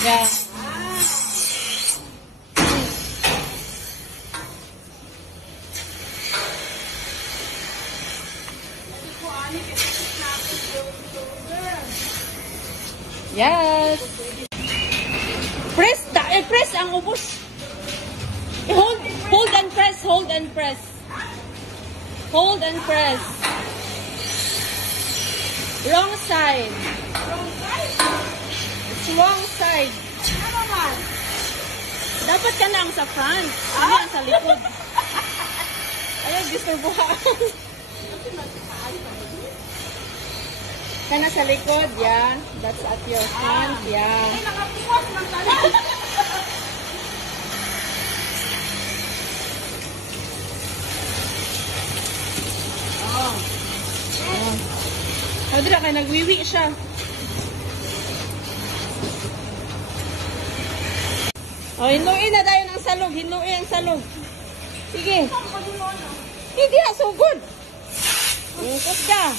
Yeah. Yes. Press, press ang ubos. Hold and press, hold and press. Hold and press. Wrong side. Wrong side? It's wrong side. Ano man? Dapat ka lang sa front. Hindi ang sa likod. Ayaw, disturbuhan. Kana sa likod, yeah. That's at your front, yeah. Ay, nakapuwas man pala. Oh. Oh. Hadra ka, nagwiwi siya. Oh, hinuin na tayo ng salog. Hinuin ang salog. Sige. Hindi, sugod. Ingkot ka.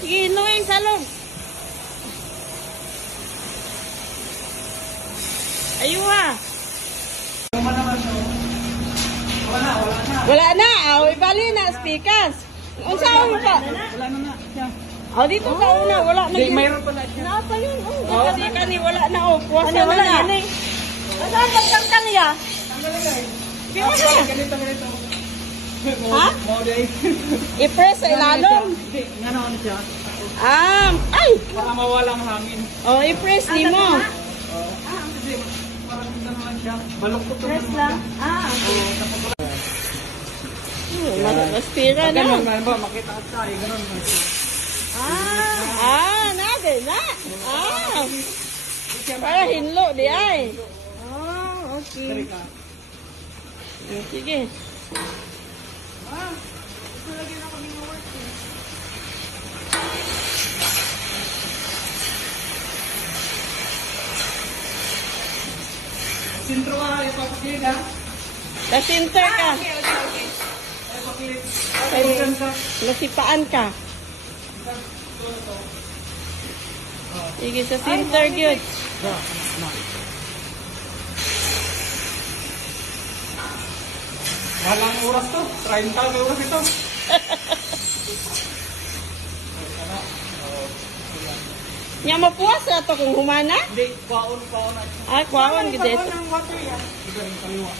Sige, hinuin ang salog. Ayuha. Wala na. Oh, ibali na. Speakers. Unsa mo pa? Wala na siya. Oh, dito sa una. Wala na. Hindi, mayroon pala siya. Nasa yun. Oh, kasi kani wala na. Oh, puwasa na na. Saan pagkangkang niya? Ganito. Ha? I-press sa ilalim. Hindi, ganoon siya. Ay! Para mawalang hangin. Oh, i-press ni mo. Hindi, parang ganoon siya. Baluktot Press lang. Maspira na. Ganun man ba, makita ka tayo. Ganun man siya. Nade na. Para hinlo di ay. Oh, okay. Sige. Sintro ka, ipapakilid ha? Kasinter ka. Okay. Ipapakilid. Nasipaan ka. Sige, sa center gyud. Walang oras to. 30 na oras ito. Nya mapuwas na to kung humana? Hindi, kwaon na. Ay, kwawan gid. Ng water yan. Ito yung kaliwa.